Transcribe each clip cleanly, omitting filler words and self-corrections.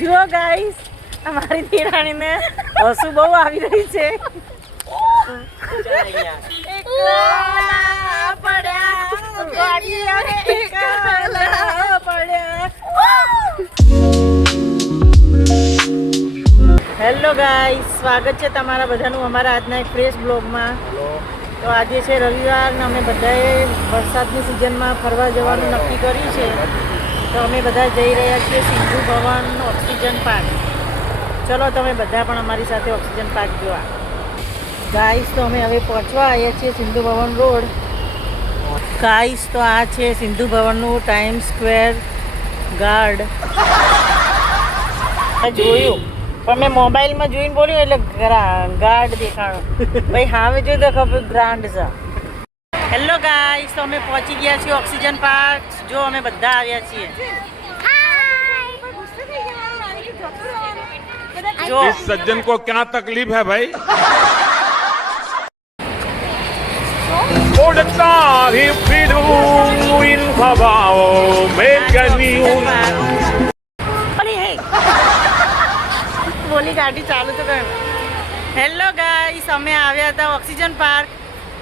જુઓ ગાઈસ, અમારી દેરાણીને હસુ બહુ આવી રહી છે. હેલો ગાઈસ, સ્વાગત છે તમારા બધાનું અમારા આજના એક ફ્રેશ બ્લોગમાં. તો આજે છે રવિવાર ને અમે બધાએ વરસાદની સિઝનમાં ફરવા જવાનું નક્કી કર્યું છે. તો અમે બધા જઈ રહ્યા છીએ સિંધુ ભવન ઓક્સિજન પાર્ક. ચલો તમે બધા પણ અમારી સાથે ઓક્સિજન પાર્ક જોવા. ગાઈસ, તો અમે હવે પહોંચવા આવ્યા છીએ સિંધુ ભવન રોડ. ગાઈસ, તો આ છે સિંધુ ભવનનું ટાઈમ સ્ક્વેર ગાર્ડ. જોયું પણ મેં મોબાઈલમાં જોઈને બોલ્યું એટલે ગાર્ડ દેખાણો. ભાઈ હાવે જોઈ તો ખબર ગ્રાન્ડ છે. હેલો ગાઈસ, તો અમે પહોંચી ગયા છીએ ઓક્સિજન પાર્ક. જો અમે બધા આવ્યા છીએ. जो इस सज्जन को क्या तकलीफ है भाई? उड़ता ही फिरूं इन हवाओं में कहीं બોલી ગાડી ચાલુ તો કર. હેલો ગાઈસ, અમે આવ્યા હતા ઓક્સિજન પાર્ક,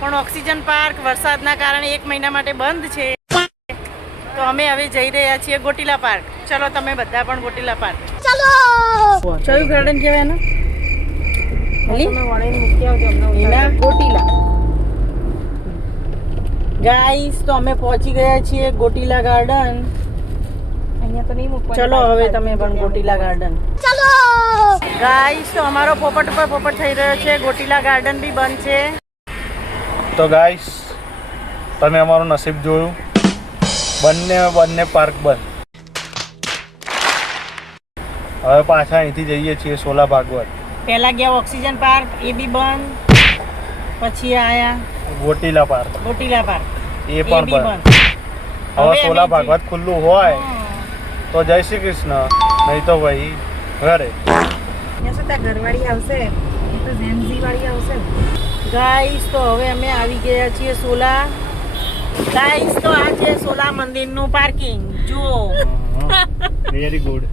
પણ ઓક્સિજન પાર્ક વરસાદના કારણે 1 મહિના માટે બંધ છે. તો અમે હવે જઈ રહ્યા છીએ ગોટીલા પાર્ક. ચલો તમે બધા પણ ગોટીલા પાર્ક ચલો. કયું ગાર્ડન કહેવાય ને? ગોટીલા. ગાઈસ, તો અમે પહોંચી ગયા છીએ ગોટીલા ગાર્ડન. અહીંયા તો નહીં મૂકવાનું. ચલો હવે તમે પણ ગોટીલા ગાર્ડન ચલો. ગાઈસ, તો અમારો પોપટ ઉપર પોપટ થઈ રહ્યો છે. ગોટીલા ગાર્ડન બી બંધ છે. તો ગાઈસ, તમે અમારું નસીબ જોયું. બંને પાર્ક બંધ. હવે પાછા અહીંથી જઈએ છીએ સોલા ભાગવત. પહેલા ગયા ઓક્સિજન પાર્ક, એ બી બંધ. પછી આયા ગોટીલા પાર્ક, ગોટીલા પાર્ક, એ પણ બંધ. હવે સોલા ભાગવત ખુલ્લું હોય તો જય શ્રી કૃષ્ણ, નહીં તો ભાઈ ઘરે. ઘરવાળી આવશે તો ઝેન્ઝી વાળી આવશે. ગાઈસ, તો હવે અમે આવી ગયા છીએ સોલા. ગાઈસ, તો આ છે સોલા મંદિરનું પાર્કિંગ. જુઓ, વેરી ગુડ.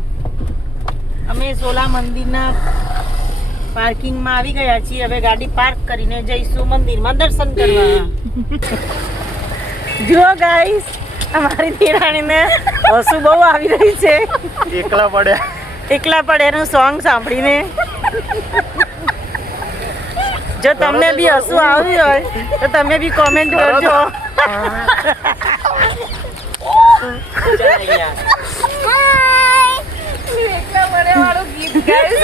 અમે સોલા મંદિરના પાર્કિંગમાં આવી ગયા છીએ. હવે ગાડી પાર્ક કરીને જઈશું મંદિરમાં દર્શન કરવા. જુઓ ગાઈસ, અમારી દેરાણીને હસુ બહુ આવી રહી છે. એકલા પડ્યાનું સોંગ સાંભળીને. જો તમને બી હસુ આવ્યું હોય તો તમે બી કોમેન્ટ કરજો. ગીત ગાય છે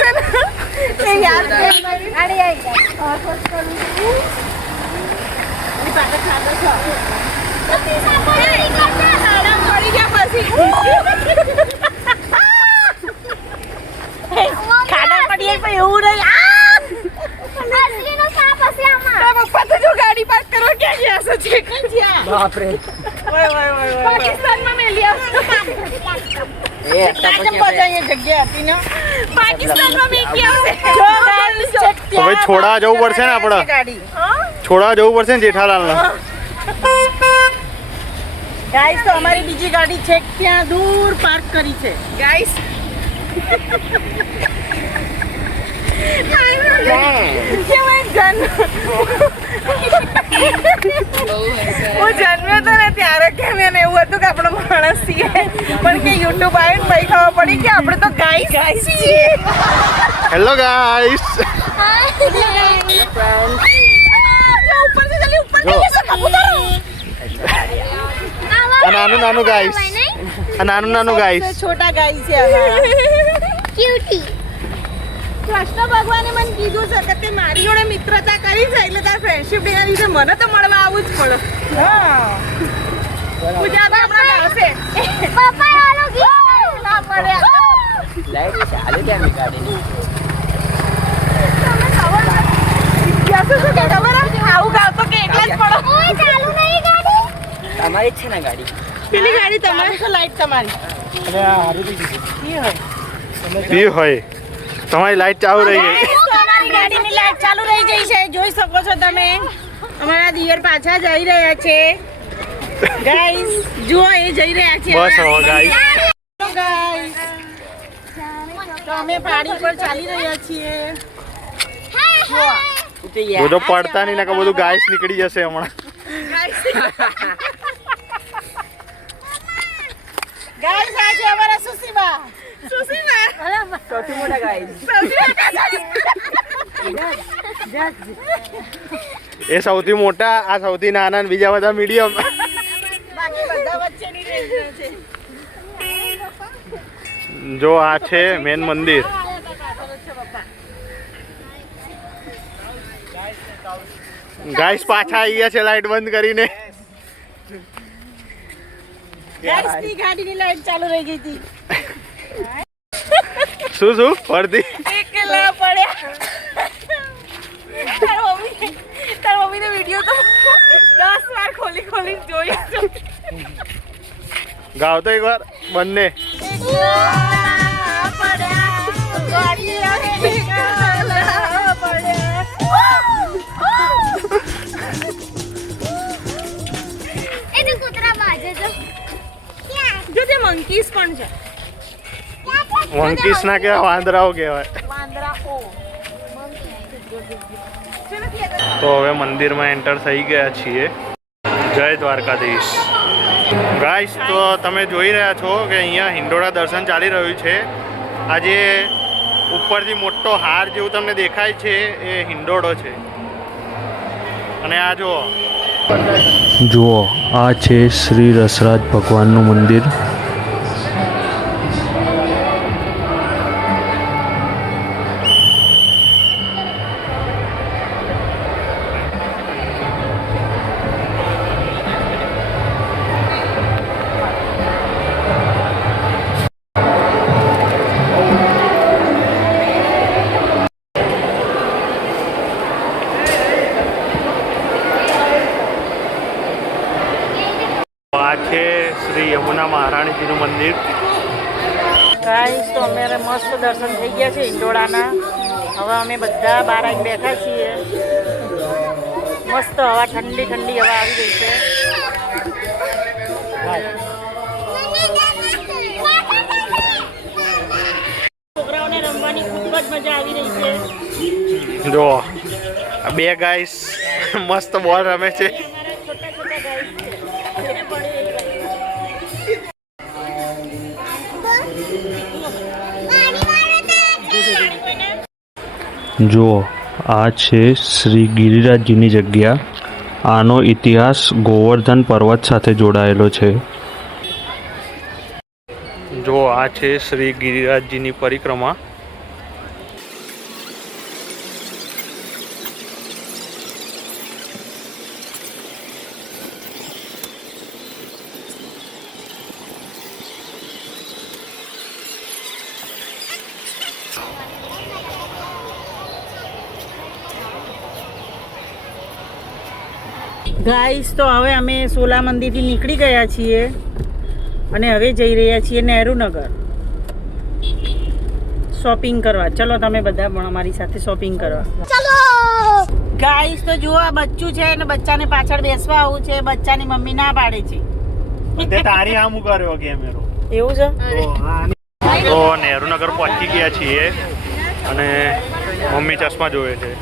ખાડા પડીએ પણ એવું નહીં. પપ્પા તો જો ગાડી પાર્ક કરવા ક્યાં ગયા છો? છે કઈ ગયા? બાપ રે, પાકિસ્તાનમાં મેલી આવશે. હવે છોડા જવું પડશે ને આપણે. છોડા જવું પડશે ને જેઠાલાલને. ગાઈસ, તો અમારી બીજી ગાડી છે ત્યાં દૂર પાર્ક કરી છે. ગાઈસ, હું જન્મ્યો તો ને ત્યારે કેમ એને એવું હતું કે આપણો માણસ છીએ, પણ કે યુટ્યુબ આવ્યું ને ભાઈ ખબર પડી કે આપણે તો ગાઈસ છીએ. હેલો ગાઈસ, નાનું ગાઈસ, નાનું ગાઈસ, છોટા ગાઈસ છે. કૃષ્ણ ભગવાને મને કીધું છે કે તે મારી જોડે મિત્રતા કરી છે એટલે તાર ફ્રેન્ડશિપ ડે ના દિવસે મને તો મળવા આવવું જ પડે. પૂજા બી હમણાં આવશે. પપ્પા વાળો ગીત ના પડે. લાઈટ ચાલે કેમ ગાડી? તમને ખબર છે શું કે ખબર આવું ગાવ તો કે એકલા જ પડો. ઓય ચાલુ નહીં ગાડી. તમારી છે ને ગાડી? પેલી ગાડી તમારી છે, લાઈટ તમારી. અરે આ હારું થઈ હોય. તમારી લાઈટ ચાલુ રહી ગઈ. અમારી ગાડીની લાઈટ ચાલુ રહી ગઈ છે. જોઈ શકો છો તમે. અમારા દિયર પાછા જઈ રહ્યા છે. ગાઈસ, જુઓ એ જઈ રહ્યા છે. બસ હવે ગાઈસ. ગાઈસ, તો અમે પાડી પર ચાલી રહ્યા છીએ. બધો પડતા નહીં નકર બધું ગાઈસ નીકળી જશે હમણાં. ગાઈસ આ છે અમારા સુસીબા. સૌથી મોટા ગાઈસ. એ સૌથી મોટા, આ સૌથી નાના, ને બીજા બધા મીડિયમ. બાકી બધા વચ્ચેની રેન્જ છે. જો આ છે મેન મંદિર. ગાઈસ પાછા આવી ગયા છે લાઈટ બંધ કરીને. ગાઈસ ની ગાડીની લાઈટ ચાલુ રહી ગઈ હતી. શું પડતી? એકલા પડ્યા. તાર મમ્મીને વિડીયો તો 10 વાર ખોલી જોઈ છે. ગાવ તો એકવાર બંને. જો તે મંકીસ પણ છે. મંકીસ ના કહેવાય, વાંદરાઓ કહેવાય. તો હવે મંદિરમાં એન્ટર થઈ ગયા છીએ. જય દ્વારકાધીશ. ગાઈસ તો તમે જોઈ રહ્યા છો કે અહીંયા હિંડોળા દર્શન ચાલી રહ્યું છે. આજે ઉપરથી મોટો હાર જેવું તમને દેખાય છે એ હિંડોળો છે. અને આ જુઓ, આ છે શ્રી રસરાજ ભગવાનનું મંદિર. આ છે શ્રી યમુના મહારાણીજીનું મંદિર. ગાઈસ તો અમારે મસ્ત દર્શન થઈ ગયા છે હિંડોળાના. હવે અમે બધા બહાર આવીને બેઠા છીએ. મસ્ત હવા, ઠંડી ઠંડી હવા આવી ગઈ છે. છોકરાઓને રમવાની ખૂબ જ મજા આવી રહી છે. જો આ બે ગાઈસ મસ્ત બોલ રમે છે. અમારા છોટા છોટા ગાઈસ છે. એને પડે એ જુઓ, આ છે શ્રી ગિરિરાજજીની જગ્યા. આનો ઇતિહાસ ગોવર્ધન પર્વત સાથે જોડાયેલો છે. જો આ છે શ્રી ગિરિરાજજીની પરિક્રમા. ગાઈસ તો હવે અમે સોલા મંદિરથી નીકળી ગયા છીએ અને હવે જઈ રહ્યા છીએ નહેરુનગર શોપિંગ કરવા. ચલો તમે બધા પણ અમારી સાથે શોપિંગ કરવા. ચલો ગાઈસ તો જુઓ, આ બચ્ચું છે અને બચ્ચાને પાછળ બેસવા આવું છે. બચ્ચાની મમ્મી ના પાડે છે. તે તારી આમ કર્યો કેમેરો. એવું છે. તો નહેરુનગર પહોંચી ગયા છીએ અને મમ્મી ચશ્મા જોવે છે.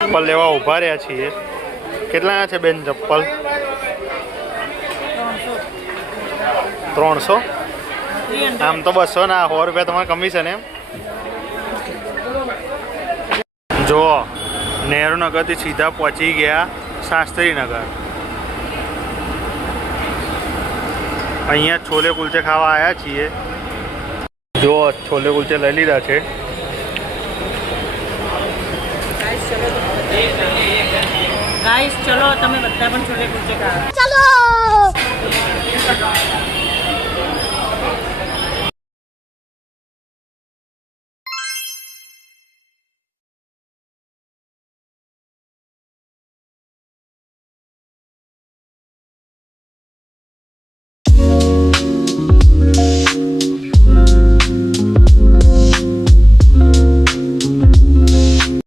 ચપ્પલ લેવા ઉભા રહ્યા છીએ. કેટલા છે બેન ચપ્પલ? 300. આમ તો 200 ના 100 રૂપિયા તમારે કમિશન એમ. જો નહેરુનગરથી સીધા પહોંચી ગયા શાસ્ત્રીનગર. અહીંયા છોલે કુલચે ખાવા આવ્યા છીએ. જો છોલે કુલચે લઈ લીધા છે. ગાઈસ ચલો તમે બધા પણ છોલે કુલચે ખાવા. ચલો